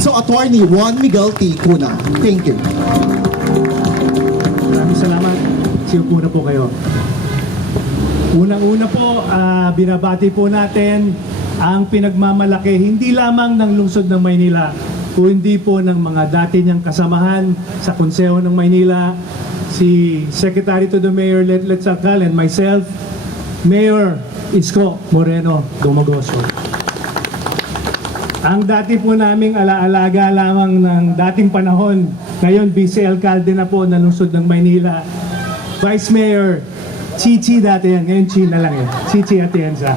So, Attorney Juan Miguel T. Cuna. Thank you. Maraming salamat. Siupo na po kayo. Unang-una po, binabati po natin ang pinagmamalaki hindi lamang ng lungsod ng Maynila, kundi po ng mga dati niyang kasamahan sa Konseho ng Maynila, si Secretary to the Mayor Letlet Sarcal and myself, Mayor Isko Moreno Dumagoso. Ang dati po naming alaalaga lamang ng dating panahon, ngayon vice-alcalde na po ng lungsod ng Maynila, Vice Mayor Chichi dati yan, ngayon Chi na lang eh, Chichi Atienza.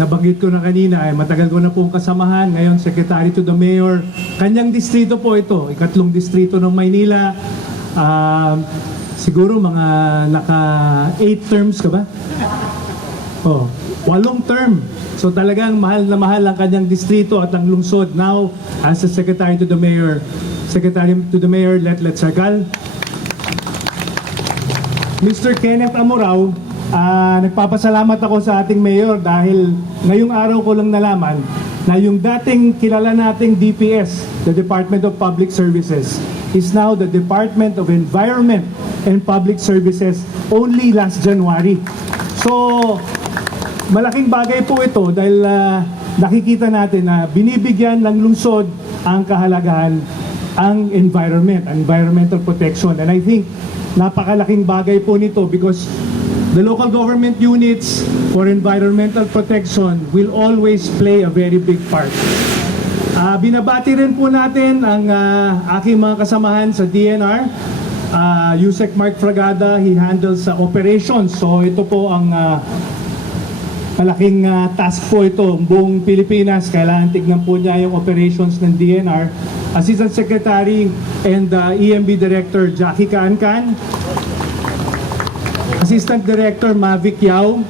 Nabanggit ko na kanina, matagal ko na pong kasamahan, ngayon Secretary to the Mayor, kanyang distrito po ito, ikatlong distrito ng Maynila. Siguro mga naka 8 terms ka ba? Oh, 8 term. So talagang mahal na mahal ang kanyang distrito at ang lungsod. Now, as a Secretary to the Mayor Letlet Sarcal. Mr. Kenneth Amorao, nagpapasalamat ako sa ating Mayor dahil ngayong araw ko lang nalaman na yung dating kilala nating DPS, the Department of Public Services, is now the Department of Environment and Public Services only last January. So, malaking bagay po ito dahil nakikita natin na binibigyan ng lungsod ang kahalagahan ang environment, environmental protection. And I think napakalaking bagay po nito because the local government units for environmental protection will always play a very big part. Binabati rin po natin ang aking mga kasamahan sa DNR. Yusek Mark Fragada, he handles sa operations. So ito po ang malaking task po ito. Buong Pilipinas, kailangan tignan po niya yung operations ng DNR. Assistant Secretary and EMB Director Jackie Kaankan. Assistant Director Mavic Yao.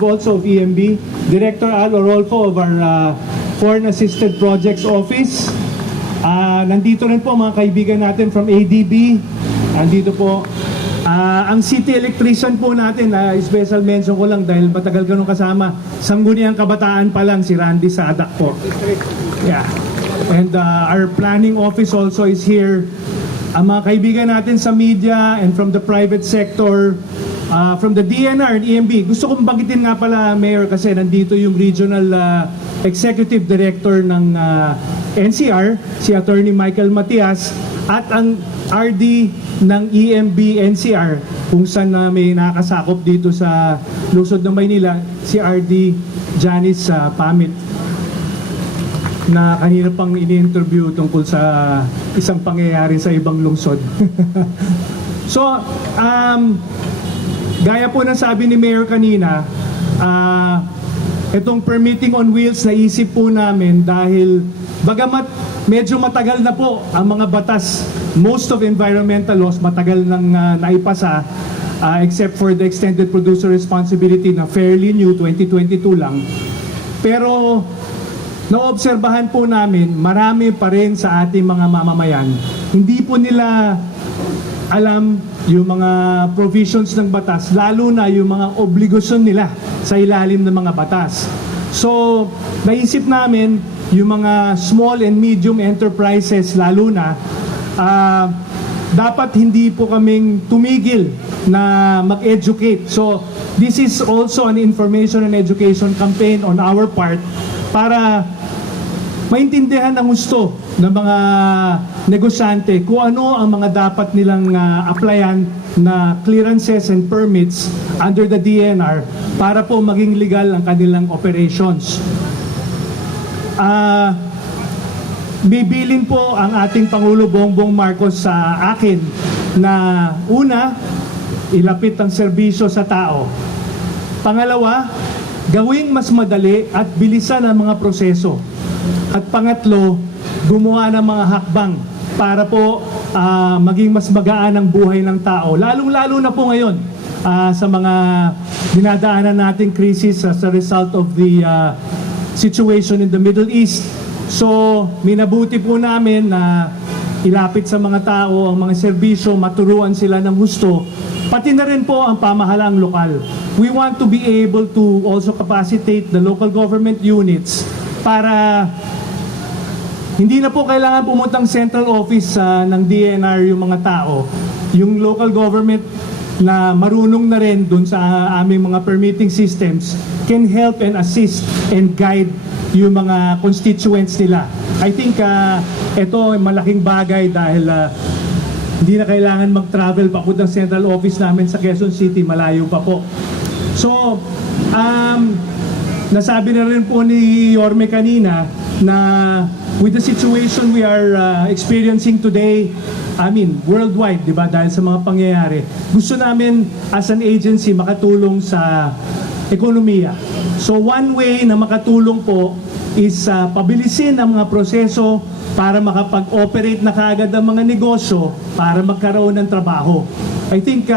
Also of EMB. Director Al Orolfo of our Foreign Assisted Projects Office. Nandito rin po mga kaibigan natin from ADB. Nandito po. Ang city electrician po natin, special mention ko lang dahil matagal ganun kasama. Sangguniang Kabataan pa lang si Randy Sadak po. Yeah. And our planning office also is here. Ang mga kaibigan natin sa media and from the private sector, from the DNR and EMB. Gusto kong banggitin nga pala, Mayor, kasi nandito yung Regional Executive Director ng NCR, si Attorney Michael Matias, at ang RD ng EMB NCR, kung saan may nakasakop dito sa lungsod ng Maynila, si RD Janice Pamit, na kanina pang ini-interview tungkol sa isang pangyayari sa ibang lungsod. So, gaya po ng sabi ni Mayor kanina, itong permitting on wheels naisip po namin dahil bagamat medyo matagal na po ang mga batas, most of environmental laws matagal nang naipasa, except for the extended producer responsibility na fairly new, 2022 lang. Pero naobserbahan po namin, marami pa rin sa ating mga mamamayan, hindi po nila alam yung mga provisions ng batas, lalo na yung mga obligasyon nila sa ilalim ng mga batas. So, naisip namin yung mga small and medium enterprises lalo na, dapat hindi po kaming tumigil na mag-educate. So, this is also an information and education campaign on our part para maintindihan ng gusto ng mga negosyante kung ano ang mga dapat nilang applyan na clearances and permits under the DNR para po maging legal ang kanilang operations. Bibilin po ang ating Pangulo Bongbong Marcos sa akin na una, ilapit ang serbisyo sa tao. Pangalawa, gawing mas madali at bilisan ang mga proseso. At pangatlo, gumawa ng mga hakbang para po maging mas magaan ang buhay ng tao. Lalong-lalo na po ngayon sa mga dinadaanan nating krisis as a result of the situation in the Middle East. So, minabuti po namin na ilapit sa mga tao ang mga serbisyo, maturuan sila ng gusto, pati na rin po ang pamahalaang lokal. we want to be able to also capacitate the local government units para hindi na po kailangan pumuntang central office ng DNR yung mga tao. Yung local government na marunong na rin dun sa aming mga permitting systems can help and assist and guide yung mga constituents nila. I think ito ay malaking bagay dahil hindi na kailangan mag-travel papuntang central office namin sa Quezon City, malayo pa po. So, nasabi na rin po ni Yorme kanina na with the situation we are experiencing today, I mean, worldwide, di ba, dahil sa mga pangyayari, gusto namin as an agency makatulong sa ekonomiya. So one way na makatulong po is pabilisin ang mga proseso para makapag-operate na kaagad ang mga negosyo para magkaroon ng trabaho. I think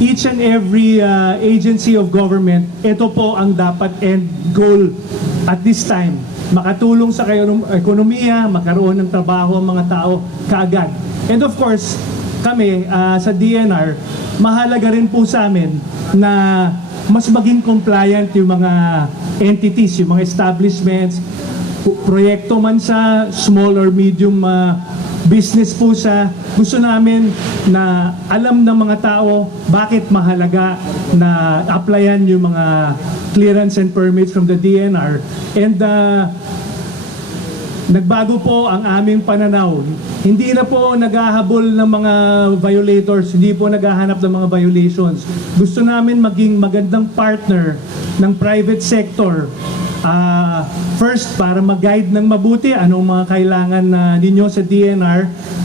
each and every agency of government, ito po ang dapat end goal at this time. Makatulong sa ekonomiya, magkaroon ng trabaho ang mga tao kaagad. And of course, kami sa DNR, mahalaga rin po sa amin na mas maging compliant yung mga entities, yung mga establishments, proyekto man sa small or medium business po sa gusto namin na alam ng mga tao bakit mahalaga na applyan yung mga clearance and permits from the DNR. And nagbago po ang aming pananaw. Hindi na po naghahabol ng mga violators, hindi po naghahanap ng mga violations. Gusto namin maging magandang partner ng private sector. First, para mag-guide ng mabuti anong mga kailangan ninyo sa DNR.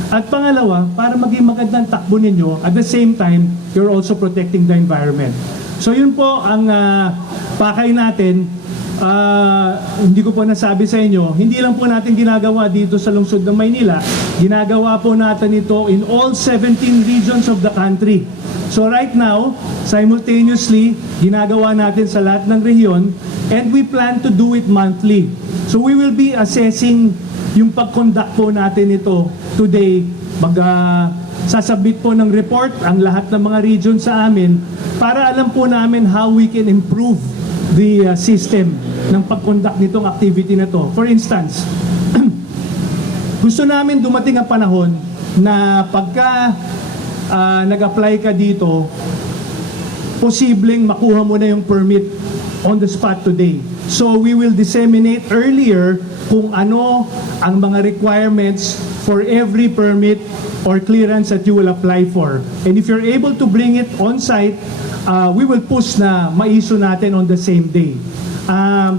At pangalawa, para maging magandang takbo ninyo. At the same time, you're also protecting the environment. So yun po ang pakay natin. Hindi ko po nasabi sa inyo, hindi lang po natin ginagawa dito sa lungsod ng Maynila, ginagawa po natin ito in all 17 regions of the country. So right now, simultaneously, ginagawa natin sa lahat ng rehiyon and we plan to do it monthly. So we will be assessing yung pag-conduct po natin ito today. Sasabit po ng report ang lahat ng mga region sa amin para alam po namin how we can improve the system ng pag-conduct nitong activity na to. For instance, gusto namin dumating ang panahon na pagka nag-apply ka dito, posibleng makuha mo na yung permit on the spot today. So we will disseminate earlier kung ano ang mga requirements for every permit or clearance that you will apply for. And if you're able to bring it on-site, we will push na ma-issue natin on the same day.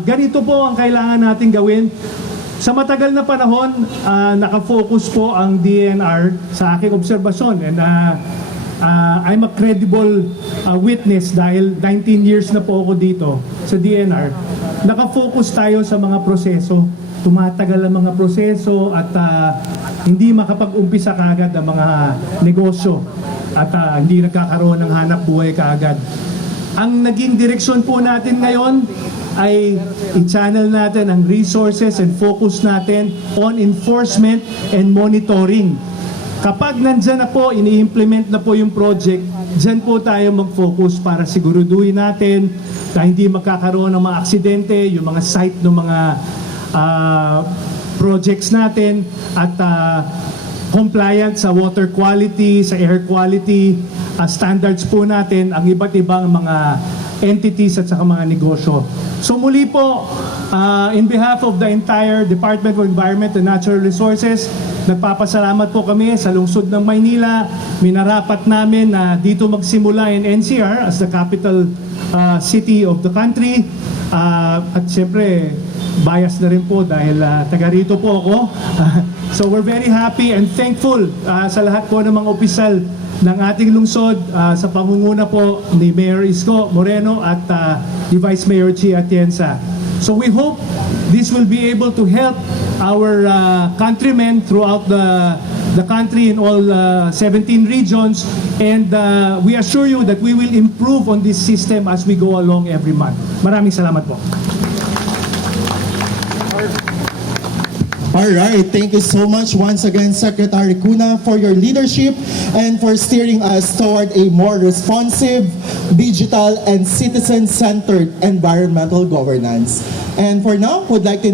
Ganito po ang kailangan natin gawin. Sa matagal na panahon, nakafocus po ang DNR sa aking obserbasyon. And I'm a credible witness dahil 19 years na po ako dito sa DNR. Nakafocus tayo sa mga proseso. Tumatagal ang mga proseso at hindi makapag-umpisa kaagad ang mga negosyo at hindi nagkakaroon ng hanap buhay kaagad. Ang naging direksyon po natin ngayon ay i-channel natin ang resources and focus natin on enforcement and monitoring. Kapag nandyan na po, ini-implement na po yung project, dyan po tayo mag-focus para siguraduhin natin na hindi magkakaroon ng mga aksidente, yung mga site ng mga projects natin at compliant sa water quality, sa air quality, standards po natin ang iba't ibang mga entities at saka mga negosyo. So muli po, in behalf of the entire Department of Environment and Natural Resources, nagpapasalamat po kami sa lungsod ng Maynila. Minarapat namin na dito magsimula in NCR as the capital city of the country. At siyempre, bias na rin po dahil taga rito po ako. So we're very happy and thankful sa lahat po ng mga opisyal ng ating lungsod sa pangunguna po ni Mayor Isko Moreno at ni Vice Mayor Chi Atienza. So we hope this will be able to help our countrymen throughout the country in all 17 regions, and we assure you that we will improve on this system as we go along every month. Maraming salamat po. All right, thank you so much once again, Secretary Cuna, for your leadership and for steering us toward a more responsive, digital, and citizen-centered environmental governance. And for now, would like to